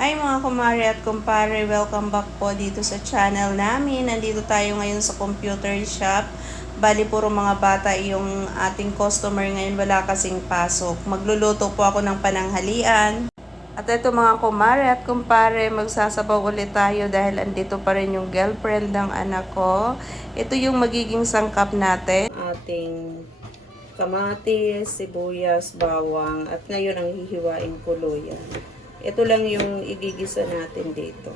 Hi mga kumare at kumpare, welcome back po dito sa channel namin. Nandito tayo ngayon sa computer shop. Bali puro mga bata yung ating customer ngayon, wala kasing pasok. Magluluto po ako ng pananghalian. At ito mga kumare at kumpare, magsasabaw ulit tayo dahil andito pa rin yung girlfriend ng anak ko. Ito yung magiging sangkap natin. Ating kamatis, sibuyas, bawang, at ngayon ang hihiwain ko luya. Ito lang yung igigisa natin dito.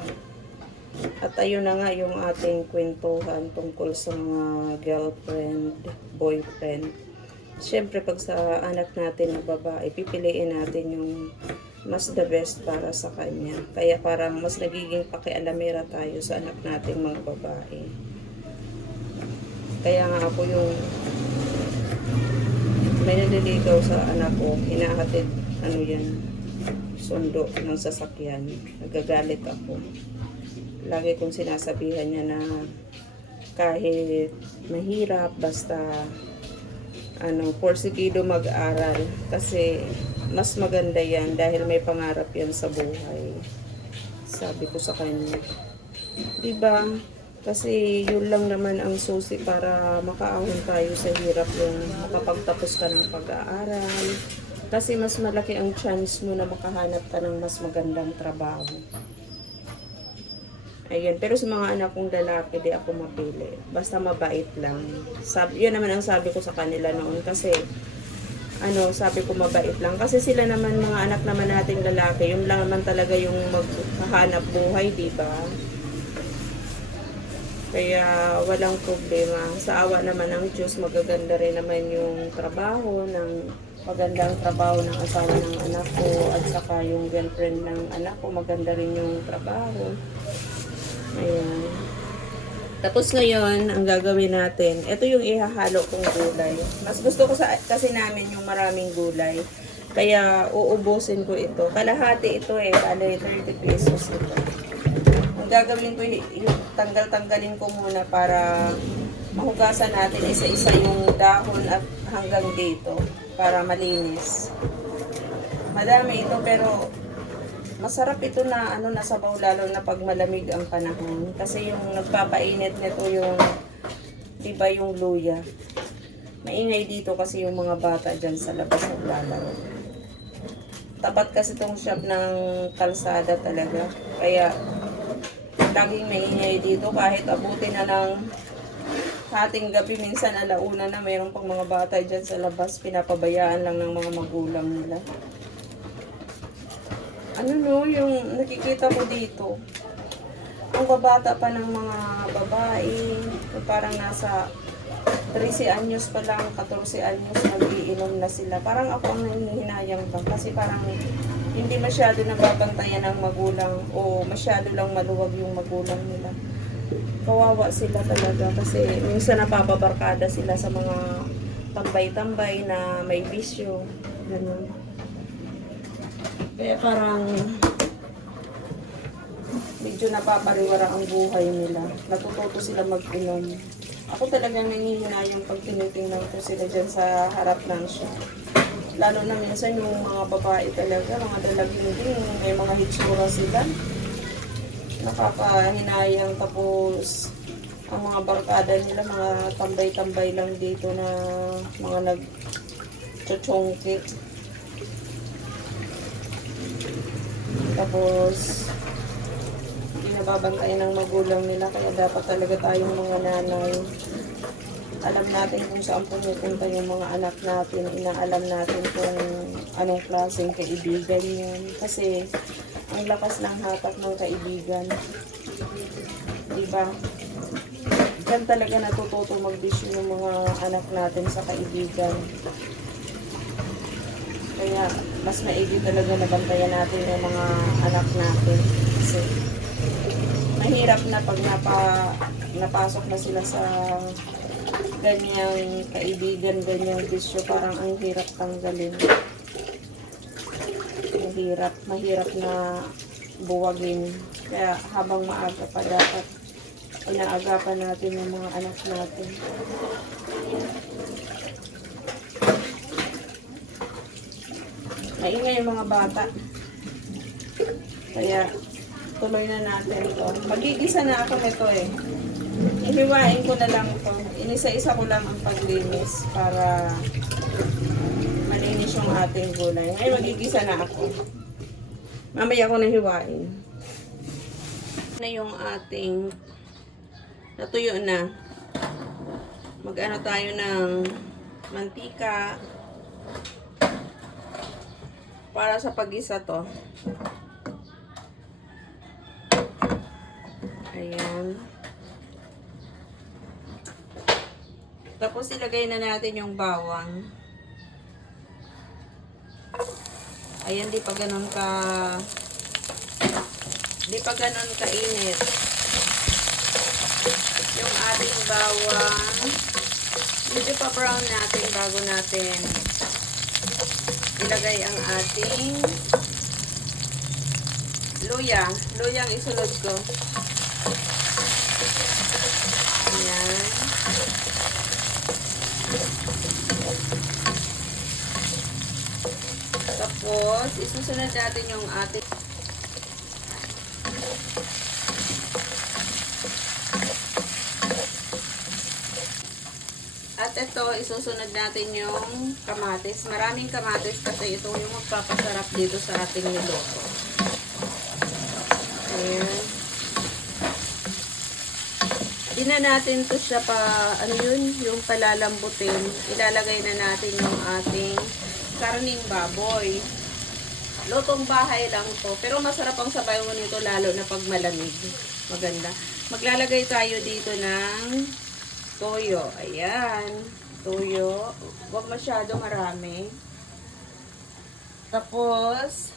At ayun na nga yung ating kwentuhan tungkol sa mga girlfriend, boyfriend. Siyempre pag sa anak natin na babae, pipiliin natin yung mas the best para sa kanya. Kaya parang mas nagiging pakialamera tayo sa anak nating mga babae. Kaya nga ako yung may naliligaw sa anak ko, hinahatid, ano yan, sundo ng sasakyan. Nagagalit ako. Lagi kong sinasabihan niya na kahit mahirap, basta ano, porsigido mag-aral. Kasi mas maganda yan dahil may pangarap yan sa buhay. Sabi ko sa kanya. Diba? Kasi yun lang naman ang susi para makaahon tayo sa hirap yung makapagtapos ka ng pag-aaral. Kasi mas malaki ang chance mo na makahanap ka ng mas magandang trabaho. Ayun, pero sa mga anak kong lalaki, di ako mapili. Basta mabait lang. Sabi, yun naman ang sabi ko sa kanila noon kasi ano, sabi ko mabait lang. Kasi sila naman, mga anak naman nating lalaki, yun lang naman talaga yung maghahanap buhay, di ba? Kaya walang problema. Sa awa naman ng Diyos, magaganda rin naman yung trabaho ng magandang trabaho ng asawa ng anak ko at saka yung girlfriend ng anak ko, maganda rin yung trabaho. Ayan. Tapos ngayon, ang gagawin natin, ito yung ihahalo kong gulay. Mas gusto ko sa, kasi namin yung maraming gulay. Kaya uubusin ko ito. Kalahati ito eh, bale 30 pesos ito. Ang gagawin ko, yung tanggal-tanggalin ko muna para mahugasan natin isa-isa yung dahon at hanggang dito para malinis. Madami ito pero masarap ito na ano na sabaw lalo na pag malamig ang panahon kasi yung nagpapainit nito yung 'di ba yung luya. Maingay dito kasi yung mga bata diyan sa labas naglalaro. Tapat kasi tong shop ng kalsada talaga. Kaya laging maingay dito kahit abutin na ng hating gabi minsan alauna na mayroon pang mga bata diyan sa labas pinapabayaan lang ng mga magulang nila ano no, yung nakikita ko dito, ang babata pa ng mga babae, parang nasa 13 anyos pa lang, 14 anyos, nagiinom na sila. Parang ako ang hinihinayang ba? Kasi parang hindi masyado nababantayan ng magulang o masyado lang maluwag yung magulang nila. Kawawa sila talaga kasi minsan napapabarkada sila sa mga tambay-tambay na may bisyo. Ganun. Kaya parang medyo napapariwara ang buhay nila. Natututo sila mag-inom. Ako talagang nangihinayang pag tinitingnan ko sila dyan sa harap ng siya. Lalo na minsan yung mga babae talaga, mga dalagin din, may mga hitsura sila. Nakakahinayang tapos ang mga barkada nila, mga tambay-tambay lang dito na mga nag-chochongkit. Tapos, hindi ng magulang nila kaya dapat talaga tayong mga nanay. Alam natin kung saan pumupunta yung mga anak natin. Inaalam natin kung anong klaseng kaibigan yan. Kasi, ang lakas ng hatak ng kaibigan. Diba? Diyan talaga natututo mag-vision yung mga anak natin sa kaibigan. Kaya mas maigi talaga na bantayan natin yung mga anak natin. Kasi mahirap na pag napa, napasok na sila sa ganyang kaibigan, ganyang bisyo, parang ang hirap tanggalin. Mahirap, mahirap na buwagin. Kaya habang maaga pa dapat inaagapan natin yung mga anak natin. Maingay yung mga bata. Kaya, tuloy na natin to. Magigisa na ako nito eh. Ihiwain ko na lang to. Inisa-isa ko lang ang paglinis para malinis yung ating gulay. Ngayon, magigisa na ako. Mamaya ko na hiwain. Na yung ating natuyo na. Mag-ano tayo ng mantika para sa pag-isa to. Ayan. Tapos ilagay na natin yung bawang. Ayan, di pa ganun ka di pa ganun kainit. Yung ating bawang medyo pa brown natin bago natin ilagay ang ating luya. Luyang isunod ko. Ayan. Tapos, isusunod natin yung ating At ito, isusunod natin yung kamatis. Maraming kamatis kasi ito yung magpapasarap dito sa ating niloto. Ayan. Di na natin to siya pa, ano yun, yung palalambutin. Ilalagay na natin yung ating karning baboy. Lotong bahay lang to. Pero masarap ang sabaw nito lalo na pag malamig. Maganda. Maglalagay tayo dito ng toyo. Ayan. Toyo. Huwag masyado marami. Tapos,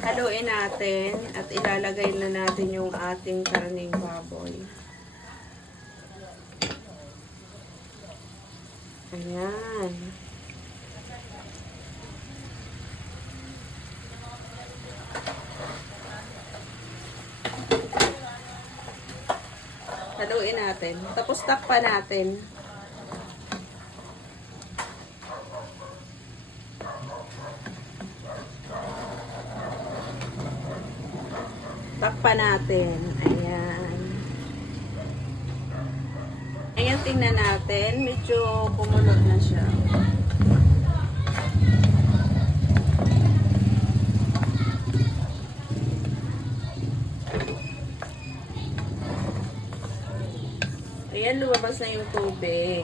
haluin natin at ilalagay na natin yung ating karning baboy. Ayan. Haluin natin. Tapos takpan natin. Takpan natin. Ayan. Ayan, tingnan natin. Medyo kumulot na siya. Ayan, lumabas na yung tubig.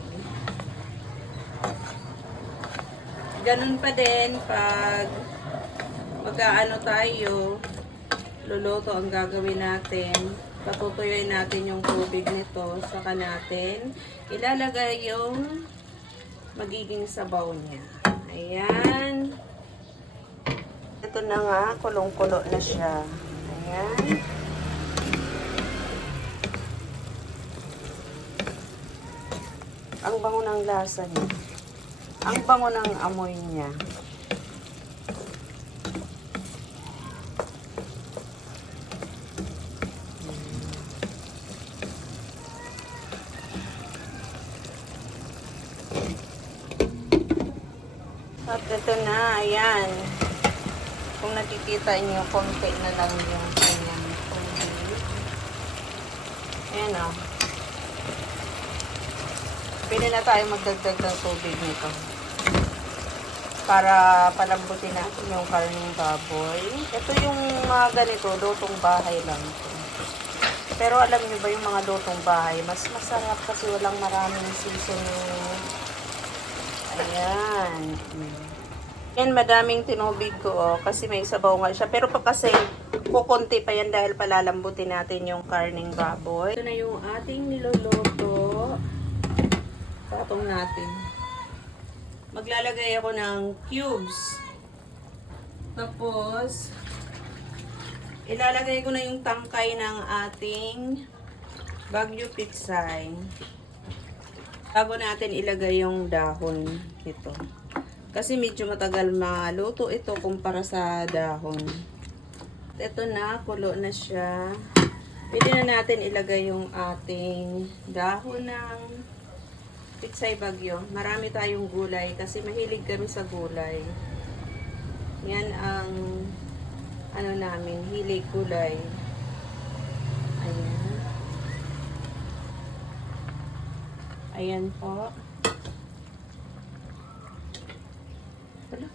Ganun pa din pag mag-aano tayo, luluto ang gagawin natin. Patutuyuin natin yung tubig nito. Saka natin ilalagay yung magiging sabaw niya. Ayan. Ito na nga, kulong-kulo na siya. Ayan. Ang bango ng lasa niya. Ang bango ng amoy niya. At ito na, ayan. Kung nakikita niyo, konti na lang yung kanyang tubig. Ayan o. Pwede na tayo magdagdag ng tubig nito. Para palambutin natin yung karning baboy. Ito yung mga ganito, lutong bahay lang ito. Pero alam niyo ba yung mga lutong bahay, mas masarap kasi walang maraming seasoning. Ayan. Yan, madaming tinubig ko, oh, kasi may sabaw nga siya. Pero pa kasi, kukunti pa yan dahil palalambutin natin yung karning baboy. Ito na yung ating niluluto. Natin. Maglalagay ako ng cubes. Tapos, ilalagay ko na yung tangkay ng ating Bagyo Pitsay. Bago natin ilagay yung dahon ito. Kasi medyo matagal maluto ito kumpara sa dahon. Ito na, kulo na siya. Pwede na natin ilagay yung ating dahon ng pitsay bagyo. Marami tayong gulay kasi mahilig kami sa gulay. Yan ang ano namin, hilig gulay. Ayan. Ayan po. Wala.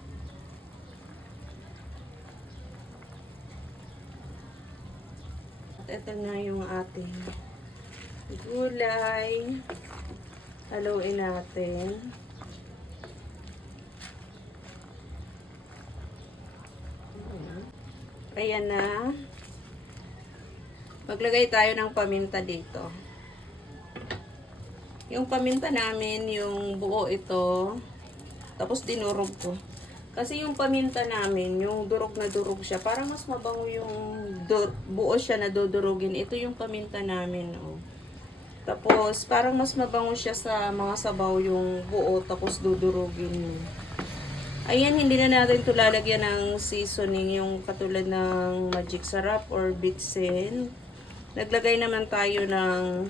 At ito na yung ating gulay. Haluin natin. Ayan na. Maglagay tayo ng paminta dito. Yung paminta namin, yung buo ito, tapos dinurog ko. Kasi yung paminta namin, yung durog na durog siya, parang mas mabango yung buo siya na dudurugin. Ito yung paminta namin, oh. Tapos, parang mas mabango siya sa mga sabaw yung buo, tapos dudurugin mo. Ayan, hindi na natin ito lalagyan ng seasoning, yung katulad ng magic sarap or bitsin. Naglagay naman tayo ng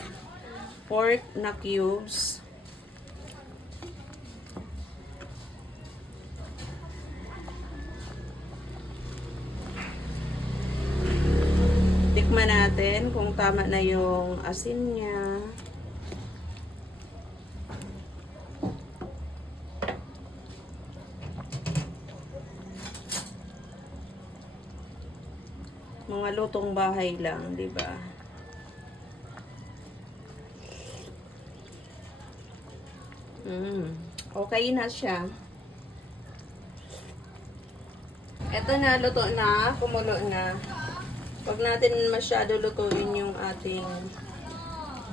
pork na cubes. Tama na yung asin niya. Mga lutong bahay lang, di ba? Mm. Okay na siya. Ito na, luto na, kumulo na. Huwag natin masyado lutuin yung ating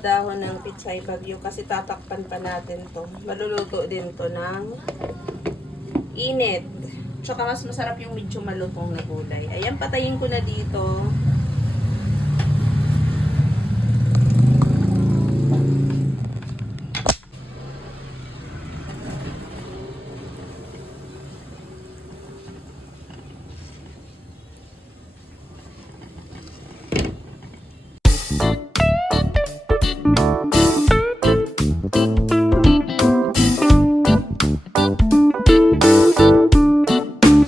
dahon ng pitsay bagyo kasi tatakpan pa natin to. Maluluto din to ng init. Tsaka mas masarap yung medyo malutong na gulay. Ayan, patayin ko na dito.